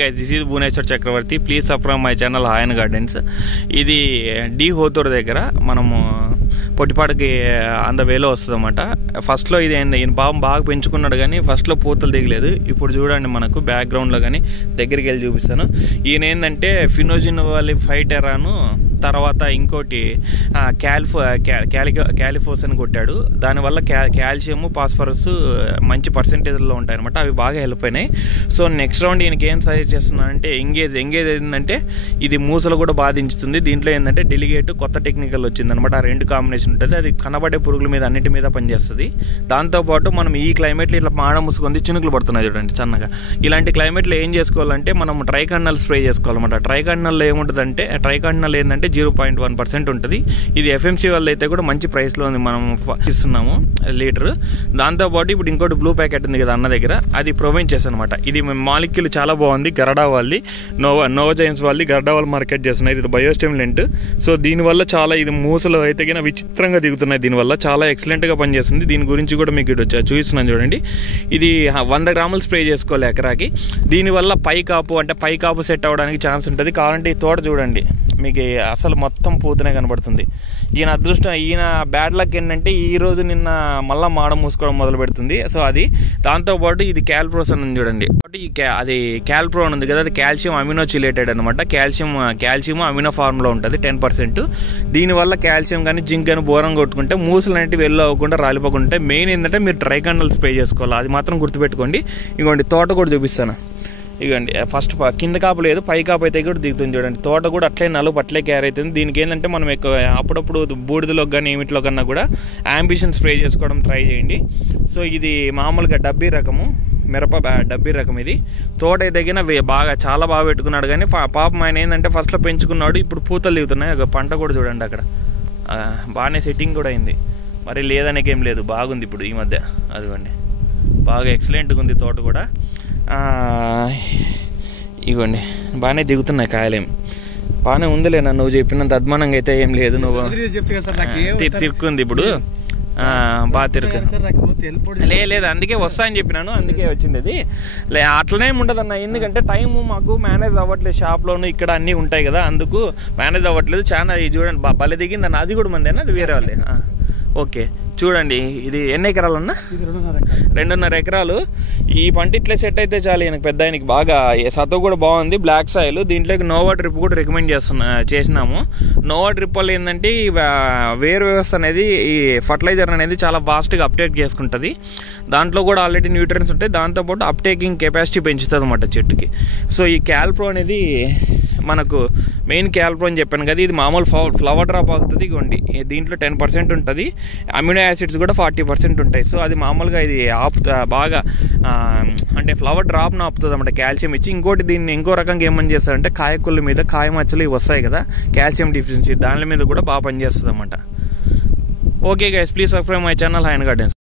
Guys, this is Bhuvaneswar Chakravarti. Please subscribe my channel Hayan Gardens. ఇది D హోతూర్ దగ్గర మనము పొట్టిపాడుకి అంద వేలో వస్తుందన్నమాట. ఫస్ట్లో ఇది ఈయన పాపం బాగా పెంచుకున్నాడు కానీ ఫస్ట్లో పూతలు దిగలేదు. ఇప్పుడు చూడండి మనకు బ్యాక్గ్రౌండ్లో కానీ దగ్గరికి వెళ్ళి చూపిస్తాను. ఈయన ఏంటంటే ఫినోజిన్ వాళ్ళ ఫైటెరాను తర్వాత ఇంకోటి క్యాలిఫోస్ అని కొట్టాడు. దానివల్ల కాల్షియం ఫాస్ఫరస్ మంచి పర్సెంటేజ్లో ఉంటాయన్నమాట. అవి బాగా హెల్ప్ అయినాయి. సో నెక్స్ట్ రౌండ్ ఈయనకి ఏం సజెస్ట్ చేస్తున్నానంటే ఎంగేజ్ ఏంటంటే ఇది మూసలు కూడా బాధించుతుంది. దీంట్లో ఏంటంటే డెలిగేట్ కొత్త టెక్నికల్ వచ్చిందనమాట. ఆ రెండు కాంబినేషన్ ఉంటుంది. అది కనబడే పురుగుల మీద అన్నిటి మీద పనిచేస్తుంది. దాంతోపాటు మనం ఈ క్లైమేట్లో ఇట్లా మాడ మూసుకుంది చినుకులు పడుతున్నాయి చూడండి చన్నగా. ఇలాంటి క్లైమేట్లో ఏం చేసుకోవాలంటే మనం ట్రైకాండినల్ స్ప్రే చేసుకోవాలన్నమాట. ట్రైకాండినల్ ఏముంటుందంటే ట్రైకాండినల్ ఏంటంటే 0.1% ఉంటుంది. ఇది ఎఫ్ఎంసీ వల్ల అయితే కూడా మంచి ప్రైస్లో ఉంది, మనం ఇస్తున్నాము లీటర్. దాంతోపాటు ఇప్పుడు ఇంకోటి బ్లూ ప్యాకెట్ ఉంది కదా అన్న దగ్గర, అది ప్రొవైడ్ చేస్తాను అనమాట. ఇది మాలిక్యూల్ చాలా బాగుంది. గరడా వాళ్ళది, నోవోజైన్స్ వాళ్ళది గరడా వాళ్ళు మార్కెట్ చేస్తున్నారు. ఇది బయోస్టిమ్యులెంట్. సో దీనివల్ల చాలా ఇది మూసలు అయితే కింద విచిత్రంగా దిగుతున్నాయి. దీనివల్ల చాలా ఎక్సలెంట్గా పనిచేస్తుంది. దీని గురించి కూడా మీకు ఇటు చూపిస్తున్నాను చూడండి. ఇది 100 గ్రాములు స్ప్రే చేసుకోవాలి ఎకరాకి. దీనివల్ల పై కాపు సెట్ అవ్వడానికి ఛాన్స్ ఉంటుంది. కావాలంటే ఈ తోట చూడండి, మీకు అసలు మొత్తం పూతనే కనబడుతుంది. ఈయన అదృష్టం, ఈయన బ్యాడ్ లక్ ఏంటంటే ఈ రోజు నిన్న మళ్ళీ మాడ మూసుకోవడం మొదలు పెడుతుంది. సో అది దాంతోపాటు ఇది క్యాల్ప్రోస్ అని చూడండి. అది క్యాల్ప్రో అని ఉంది కదా, అది కాల్షియం అమినో చిలేటెడ్ అనమాట. కాల్షియం అమినో ఫార్మ్లో ఉంటుంది 10%. దీనివల్ల కాల్షియం కానీ జింక్ కానీ బోరం కొట్టుకుంటే మూసలు అనేవి వెళ్ళి అవ్వకుండా రాలిపోకుండా. మెయిన్ ఏంటంటే మీరు ట్రైకాండినల్ స్ప్రే చేసుకోవాలి. అది మాత్రం గుర్తుపెట్టుకోండి. ఇగోండి తోట కూడా చూపిస్తాను. ఇవ్వండి ఫస్ట్ కింద కాపు లేదు, పై కాపు అయితే కూడా దిగుతుంది చూడండి. తోట కూడా అట్లే నలుపు అట్లే క్యారీ అవుతుంది. దీనికి ఏంటంటే మనం అప్పుడప్పుడు బూడిదలో కానీ ఏమిట్లో కన్నా కూడా యాంబిషన్ స్ప్రే చేసుకోవడం ట్రై చేయండి. సో ఇది మామూలుగా డబ్బీ రకము, మిరప డబ్బీ రకం. ఇది తోట తగిన చాలా బాగా పెట్టుకున్నాడు. కానీ పాపం ఆయన ఏంటంటే ఫస్ట్లో పెంచుకున్నాడు, ఇప్పుడు పూతలు దిగుతున్నాయి. పంట కూడా చూడండి అక్కడ బాగానే సెట్టింగ్ కూడా అయింది. మరి లేదనేకేం లేదు, బాగుంది ఇప్పుడు ఈ మధ్య. అదిగోండి బాగా ఎక్సలెంట్గా ఉంది తోట కూడా. ఇగోండి బాగానే దిగుతున్నాయి కాయలేం, బాగానే ఉందిలే. నువ్వు చెప్పినంత అద్మానంగా అయితే ఏం లేదు. నువ్వు తిరుక్కుంది ఇప్పుడు బాగా తిరుక్కు లేదు, అందుకే వస్తా అని చెప్పినాను, అందుకే వచ్చింది. అది అట్లనే ఉండదు అన్న, ఎందుకంటే టైం మాకు మేనేజ్ అవ్వట్లేదు. షాప్లోను ఇక్కడ అన్నీ ఉంటాయి కదా, అందుకు మేనేజ్ అవ్వట్లేదు. చాలా ఇది చూడండి భలే దిగింది అన్న. అది కూడా మందేనా, అది వేరే వాళ్ళే. ఓకే చూడండి, ఇది ఎన్ని ఎకరాలు అన్నా? 2.5 ఎకరాలు. ఈ పంట ఇట్లా సెట్ అయితే చాలు ఈయనకు, పెద్ద ఆయనకి బాగా సత్తువ కూడా బాగుంది. Black soil. దీంట్లోకి నోవా డ్రిప్ కూడా రికమెండ్ చేసినాము. నోవా డ్రిప్ వల్ల ఏంటంటే వేరు వ్యవస్థ అనేది, ఈ ఫర్టిలైజర్ అనేది చాలా ఫాస్ట్గా అప్టేక్ చేసుకుంటుంది. దాంట్లో కూడా ఆల్రెడీ న్యూట్రియన్స్ ఉంటాయి. దాంతోపాటు అప్టేకింగ్ కెపాసిటీ పెంచుతుంది అన్నమాట చెట్టుకి. సో ఈ క్యాల్ప్రో అనేది మనకు మెయిన్ క్యాల్ప్రో అని చెప్పాను కదా, ఇది మామూలు ఫ్లవర్ డ్రాప్ అవుతుంది. ఇవ్వండి దీంట్లో 10% ఉంటుంది. అమినో యాసిడ్స్ కూడా 40% ఉంటాయి. సో అది మామూలుగా ఇది బాగా అంటే ఫ్లవర్ డ్రాప్ను ఆపుతుంది అన్నమాట కాల్షియం ఇచ్చి. ఇంకోటి దీన్ని ఇంకో రకంగా ఏమని చేస్తారంటే కాయకుళ్ళ మీద కాయ మచ్చలు ఇవి వస్తాయి కదా, కాల్షియం డిఫిషియన్సీ, దాని మీద కూడా బాగా పనిచేస్తుంది అన్నమాట. Okay guys, please subscribe my channel హాయన్ గార్డెన్స్.